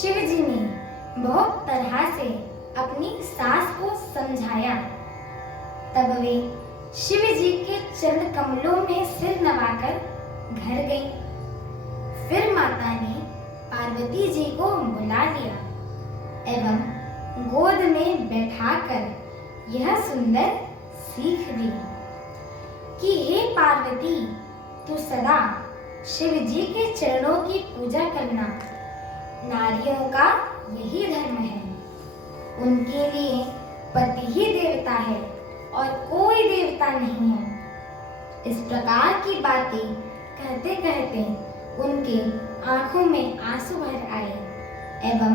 शिव जी ने बहुत तरह से अपनी सास को समझाया। तब वे शिव जी के चरण कमलों में सिर नवाकर घर गई। फिर माता ने पार्वती जी को बुला लिया एवं गोद में बैठाकर यह सुंदर सीख दी कि हे पार्वती, तू सदा शिव जी के चरणों की पूजा करना। नारियों का यही धर्म है। उनके लिए पति ही देवता है और कोई देवता नहीं है। इस प्रकार की बातें कहते कहते उनके आंखों में आंसू भर आए एवं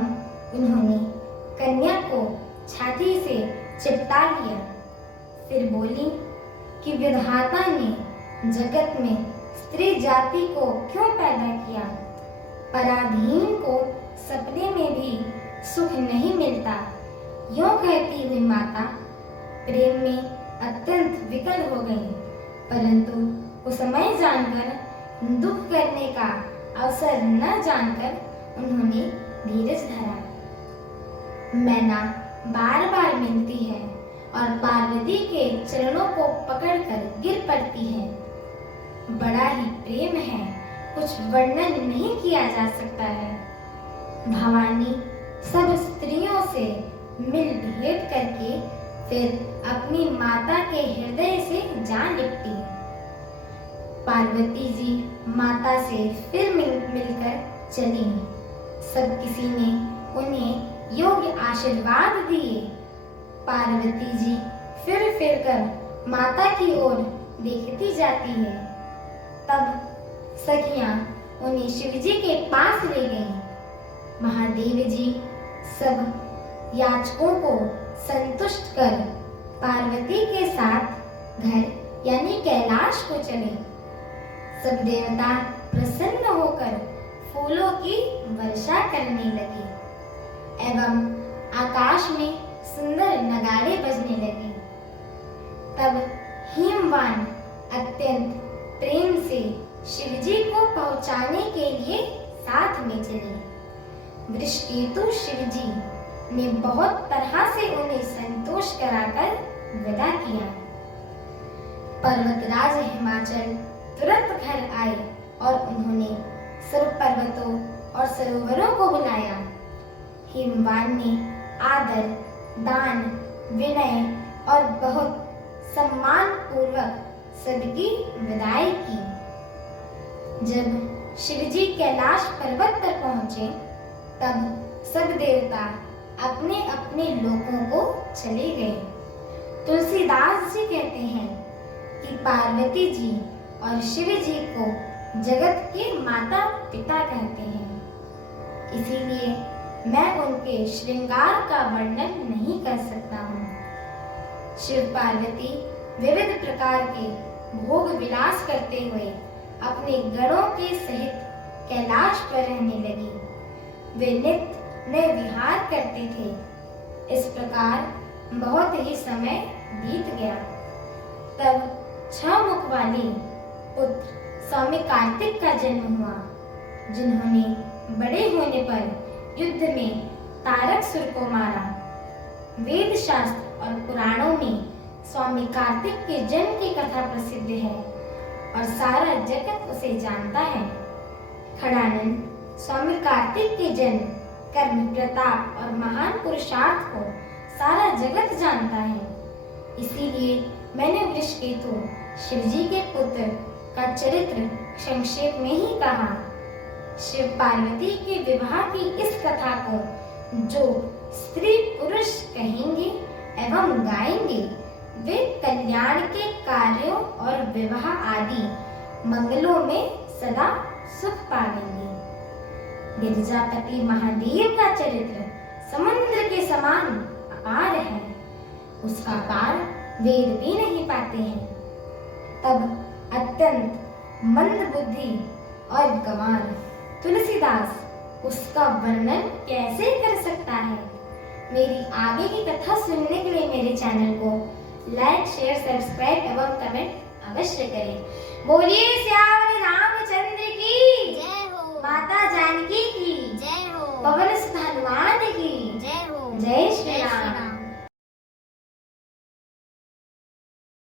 उन्होंने कन्या को छाती से चिपटा लिया। फिर बोली कि विधाता ने जगत में स्त्री जाति को क्यों पैदा किया? पराधीन को सपने में भी सुख नहीं मिलता। यूं कहती हुई माता प्रेम में अत्यंत विकल हो गई, परंतु उस समय जानकर दुख करने का अवसर न जानकर उन्होंने धीरज धरा। मैना बार बार मिलती है और पार्वती के चरणों को पकड़कर गिर पड़ती है। बड़ा ही प्रेम है, कुछ वर्णन नहीं किया जा सकता है। भवानी सब स्त्रियों से मिल भेंट करके फिर अपनी माता के हृदय से जा लिपटी। पार्वती जी माता से फिर मिलकर चली। सब किसी ने उन्हें योग्य आशीर्वाद दिए। पार्वती जी फिर कर माता की ओर देखती जाती है। तब सखियां उन्हें शिवजी के पास ले गईं। महादेव जी सब याचकों को संतुष्ट कर पार्वती के साथ घर यानी कैलाश को चले। सब देवता प्रसन्न होकर फूलों की वर्षा करने लगे एवं आकाश में सुंदर नगाड़े बजने लगे। तब हिमवान अत्यंत प्रेम से शिवजी को पहुंचाने के लिए साथ में चले। वृषकेतु शिवजी ने बहुत तरह से उन्हें संतोष कराकर विदा किया। पर्वतराज हिमाचल तुरंत घर आए और उन्होंने सर्व पर्वतों और सरोवरों को बुलाया। हिमवान ने आदर, दान, विनय और बहुत सम्मान पूर्वक सबकी विदाई की। जब शिवजी कैलाश पर्वत पर पहुंचे तब सब देवता अपने अपने लोकों को चले गए। तुलसीदास जी कहते हैं कि पार्वती जी और शिव जी को जगत के माता पिता कहते हैं, इसीलिए मैं उनके श्रृंगार का वर्णन नहीं कर सकता हूँ। शिव पार्वती विविध प्रकार के भोग विलास करते हुए अपने गणों के सहित कैलाश पर रहने लगी। वे नित्य नए विहार करते थे। इस प्रकार बहुत ही समय बीत गया। तब 6 मुख वाले पुत्र स्वामी कार्तिक का जन्म हुआ, जिन्होंने बड़े होने पर युद्ध में तारकासुर को मारा। वेद शास्त्र और पुराणों में स्वामी कार्तिक के जन्म की कथा प्रसिद्ध है और सारा जगत उसे जानता है। खड़ानंद स्वामी कार्तिक के जन्म, कर्म, प्रताप और महान पुरुषार्थ को सारा जगत जानता है। इसीलिए मैंने वृषकेतु शिवजी के पुत्र का चरित्र संक्षेप में ही कहा। शिव पार्वती के विवाह की इस कथा को जो स्त्री पुरुष कहेंगे एवं गाएंगे, वे कल्याण के कार्यों और विवाह आदि मंगलों में सदा सुख पाएंगे। गिरिजापति महादेव का चरित्र समुद्र के समान अपार है, उसका पार वेद भी नहीं पाते हैं। तब अत्यंत मंद बुद्धि और गंवार तुलसीदास उसका वर्णन कैसे कर सकता है? मेरी आगे की कथा सुनने के लिए मेरे चैनल को लाइक, शेयर, सब्सक्राइब एवं कमेंट अवश्य करें। बोलिए श्याम रामचंद्र की जय हो। माता जानकी की जय हो। पवन सुत हनुमान की जय हो। जय श्री राम।